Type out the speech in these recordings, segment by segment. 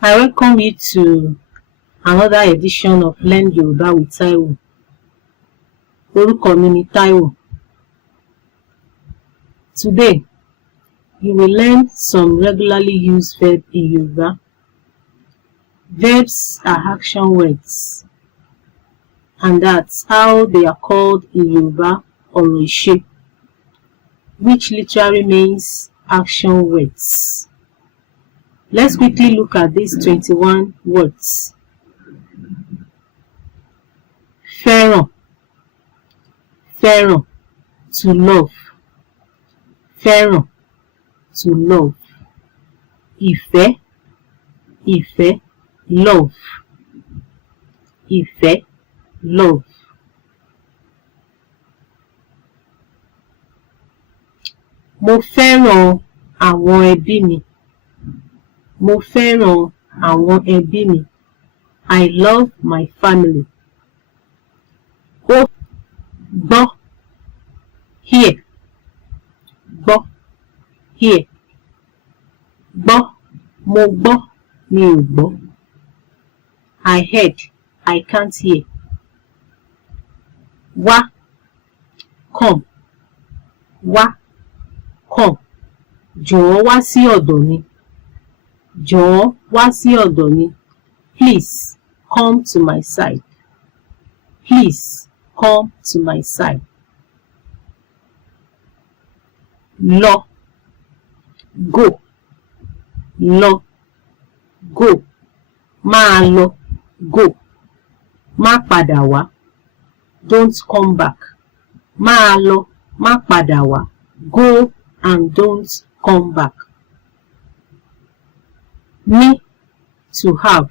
I welcome you to another edition of Learn Yoruba with Taiwo. Orúkọ mi ni Taiwo. Today, you will learn some regularly used verbs in Yoruba. Verbs are action words, and that's how they are called in Yoruba or ìṣe, which literally means action words. Let's quickly look at these 21 words. Fẹ́ràn, fẹ́ràn, to love. Fẹ́ràn, to love. Ìfẹ́, ìfẹ́, love. Ìfẹ́, love. Mo fẹ́ràn àwọn ẹbí mi. Mo fẹ́ràn àwọn ẹbí mi. I love my family. Ó gbọ́, hear. Gbọ́, hear. Gbọ́, mo gbọ́, mi ò gbọ́. I heard, I can't hear. Wá, come. Wá, come. Jọ̀ọ́ wá sí ọ̀dọ̀ mi. Jọ̀ọ́ wá sí ọ̀dọ̀ mi. Please come to my side. Please come to my side. Lọ, go. Lọ, go. Máa lọ, go. Má padà wá. Don't come back. Máa lọ, má padà wá. Go and don't come back. Ní, to have.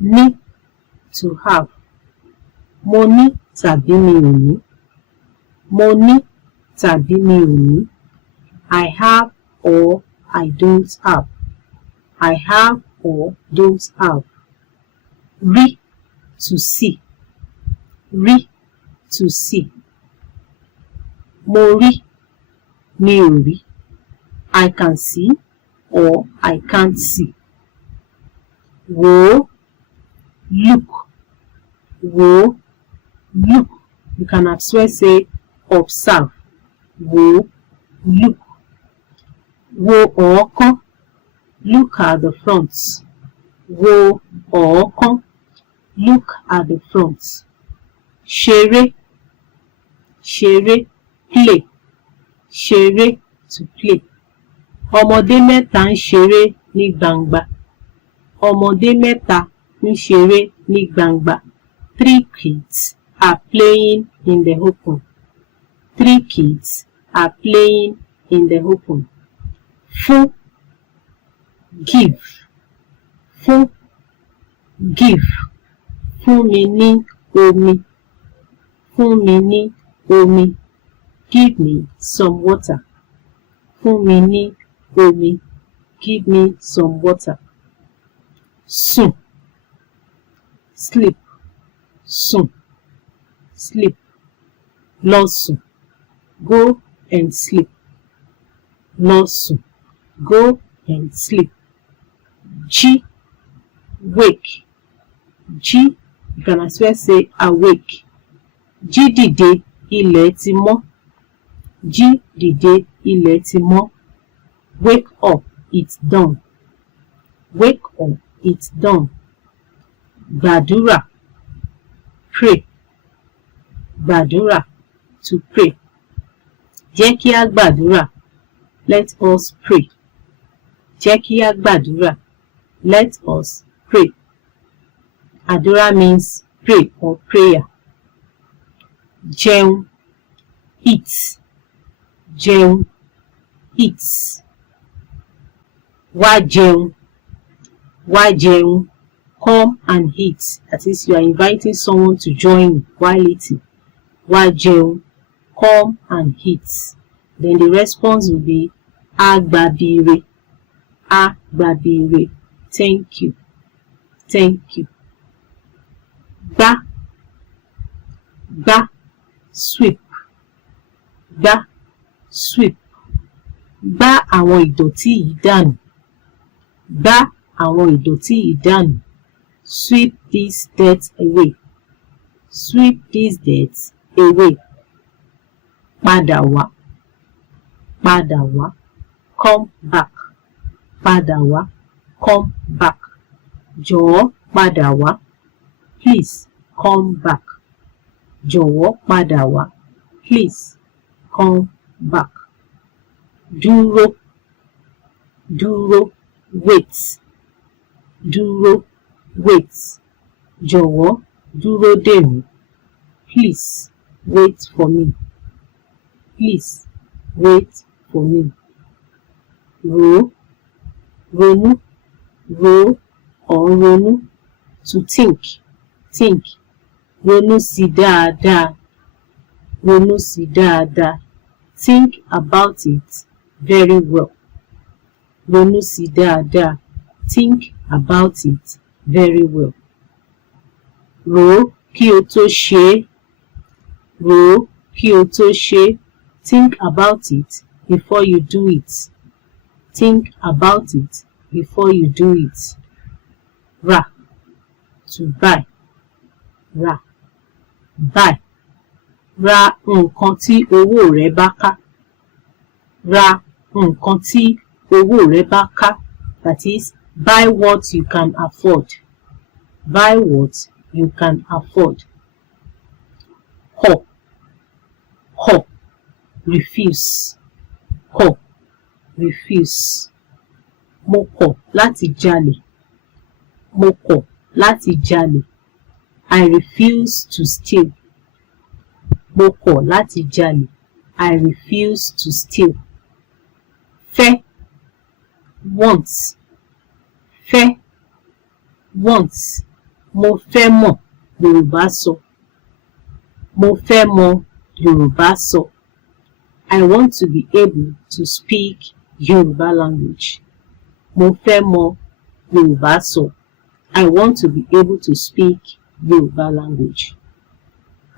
Ní, to have. Mo ní tàbí mi ò ní. Mo ní tàbí mi ò ní. I have or I don't have. I have or don't have. Rí, to see. Rí, to see. Mo rí, mi ò rí. I can see or I can't see. Wò, look. Wò, look. You can as well say observe. Wò, look. Wo ọ̀ọ́kán. Look at the front. Wo ọ̀ọ́kán. Look at the front. Ṣeré, ṣeré, play. Ṣeré, to play. Ọmọdé mẹ́ta ń ṣeré ní gbangba. Ọmọdé mẹ́ta ń ṣeré ní gbangba. 3 kids are playing in the open. 3 kids are playing in the open. Fún, give. Fún, give. Fún mi ní omi. Fún mi ní omi. Give me some water. Fún mi ní omi. Give me some water. Sùn, sleep. Sùn, sleep. Lọ sùn, go and sleep. Lọ sùn, go and sleep. Jí, wake. Jí, you can as well say awake. Jí dìde, ilẹ̀ ti mọ́. Jí dìde, ilẹ̀ ti mọ́. Wake up, it's done. Wake up, it's done. Gbàdúrà, pray. Gbàdúrà, to pray. Jẹ́ kí á gbàdúrà. Let us pray. Jẹ́ kí á gbàdúrà. Let us pray. Àdúrà means pray or prayer. Jẹun, eat. Jẹun, eat. Wá jẹun, wá jẹun. Come and eat. That is, you are inviting someone to join you while eating. Wá jẹun, come and eat. Then the response will be á gbàbíire. Á gbàbíire. Thank you. Thank you. Gbá, gbá, sweep. Gbá, sweep. Gbá àwọn ìdọ̀tí yìí dànù. Gbá àwọn ìdọ̀tí yìí dànù. Sweep this dirt away. Sweep this dirt away. Padà wá. Padà wá. Come back. Padà wá. Come back. Jọ̀wọ́ padà wá. Please come back. Jọ̀wọ́ padà wá. Please come back. Dúró. Dúró. Wait. Dúró. Wait. Jọ̀wọ́ dúró dè mí. Please wait for me. Please wait for me. Rò. Ronú. Rò or ronú. To think. Think. Ronú sí dáadáa. Ronú sí dáadáa. Think about it very well. Ronú sí dáadáa. Think about it very well. Rò kí o tó ṣe é. Rò kí o tó ṣe é. Think about it before you do it. Think about it before you do it. Rà. To buy. Rà. Buy. Ra nǹkan tí owó rẹ̀ bá ká. Ra nǹkan tí owó rẹ̀ bá ká. That is, buy what you can afford. Buy what you can afford. Kọ̀. Kọ̀. Refuse. Kọ̀. Refuse. Mo kọ̀ láti jalè. Mo kọ̀ láti jalè. I refuse to steal. Mo kọ̀ láti jalè. I refuse to steal. Fẹ́. Want. Fẹ́. Want. Mo fẹ́ mọ̀, Yorùbá sọ. Mo fẹ́ mọ̀, Yorùbá sọ. I want to be able to speak Yoruba language. Mo fẹ́ mọ̀, Yorùbá sọ. I want to be able to speak Yoruba language.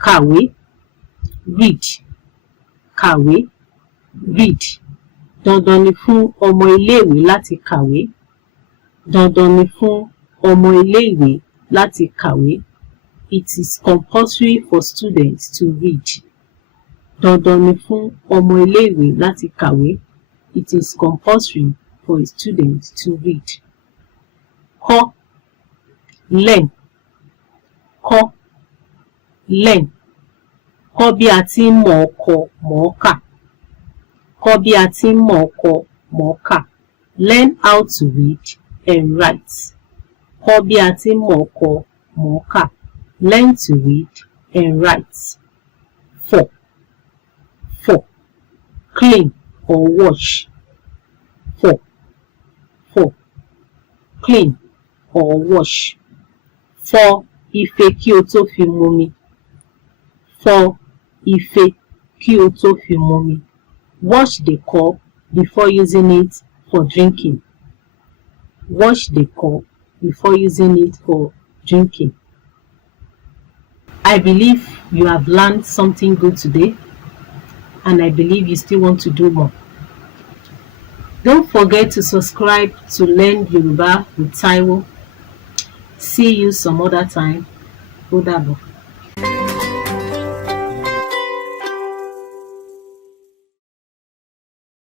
Kàwé. Read. Kàwé. Read. Dandan ni fún ọmọ ilé-ìwé láti kàwé. Dandan ni fún ọmọ ilé-ìwé láti kàwé. It is compulsory for students to read. Dandan ni fún ọmọ ilé-ìwé láti kàwé. It is compulsory for a student to read. Kọ́. Learn. Kọ́. Learn. Kọ́ bí a ti ń mọ̀ ọ́ kọ mọ̀ ọ́ kà. Kọ́ bí a ti ń mọ̀ ọ́ kọ mọ̀ ọ́ kà. Learn how to read and write. Kọ́ bí a ti ń mọ̀ ọ́ kọ mọ̀ ọ́ kà. Learn to read and write. Fọ̀. Fọ̀. Clean or wash. Fọ̀. Fọ̀. Clean or wash. Fọ ife kí o tó fi mumi. Fọ ife kí o tó fi mumi. Wash the cup before using it for drinking. Wash the cup before using it for drinking. I believe you have learned something good today, and I believe you still want to do more. Don't forget to subscribe to Learn Yoruba with Taiwo. See you some other time. Ó dàbọ̀.